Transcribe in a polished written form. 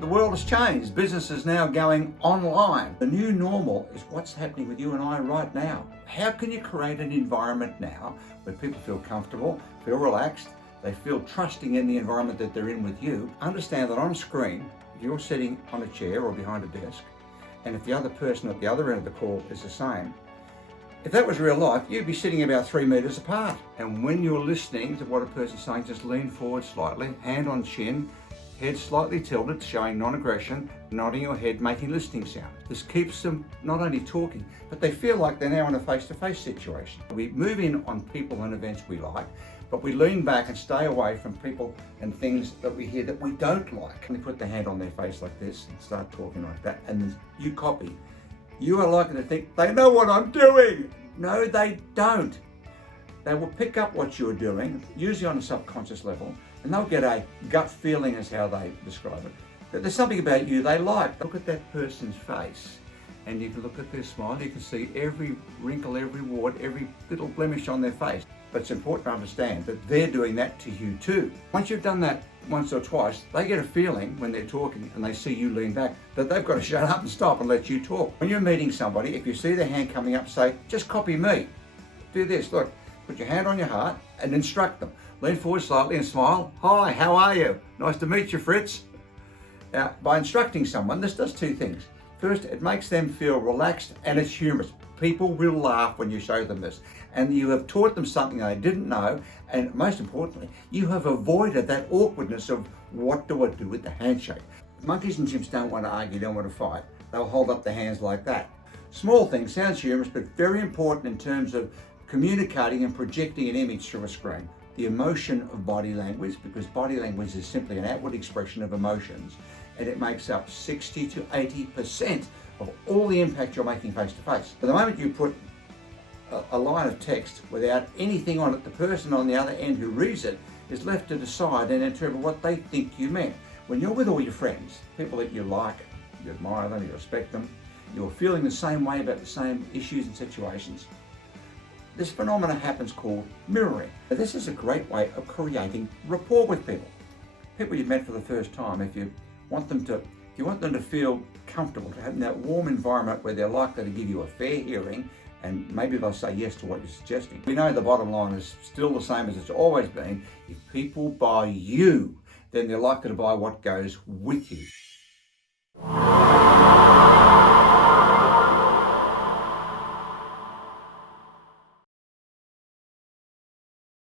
The world has changed. Business is now going online. The new normal is what's happening with you and I right now. How can you create an environment now where people feel comfortable, feel relaxed, they feel trusting in the environment that they're in with you? Understand that on screen, you're sitting on a chair or behind a desk, and if the other person at the other end of the call is the same, if that was real life, you'd be sitting about 3 meters apart. And when you're listening to what a person's saying, just lean forward slightly, hand on chin, head slightly tilted, showing non-aggression, nodding your head, making listening sound. This keeps them not only talking, but they feel like they're now in a face-to-face situation. We move in on people and events we like, but we lean back and stay away from people and things that we hear that we don't like. And they put their hand on their face like this and start talking like that, and then you copy. You are likely to think, they know what I'm doing. No, they don't. They will pick up what you're doing, usually on a subconscious level, and they'll get a gut feeling is how they describe it. That there's something about you they like. Look at that person's face, and you can look at their smile, you can see every wrinkle, every wart, every little blemish on their face. But it's important to understand that they're doing that to you too. Once you've done that once or twice, they get a feeling when they're talking and they see you lean back that they've got to shut up and stop and let you talk. When you're meeting somebody, if you see their hand coming up, say, just copy me. Do this, look, put your hand on your heart and instruct them. Lean forward slightly and smile. Hi, how are you? Nice to meet you, Fritz. Now, by instructing someone, this does two things. First, it makes them feel relaxed and it's humorous. People will laugh when you show them this. And you have taught them something they didn't know, and most importantly, you have avoided that awkwardness of what do I do with the handshake. Monkeys and chimps don't want to argue, don't want to fight. They'll hold up their hands like that. Small thing, sounds humorous, but very important in terms of communicating and projecting an image through a screen. The emotion of body language, because body language is simply an outward expression of emotions, and it makes up 60 to 80% of all the impact you're making face to face. But the moment you put a line of text without anything on it, the person on the other end who reads it is left to decide and interpret what they think you meant. When you're with all your friends, people that you like, you admire them, you respect them, you're feeling the same way about the same issues and situations, this phenomenon happens called mirroring. This is a great way of creating rapport with people. People you've met for the first time, if you want them to feel comfortable, to have that warm environment where they're likely to give you a fair hearing, and maybe they'll say yes to what you're suggesting. We know the bottom line is still the same as it's always been. If people buy you, then they're likely to buy what goes with you.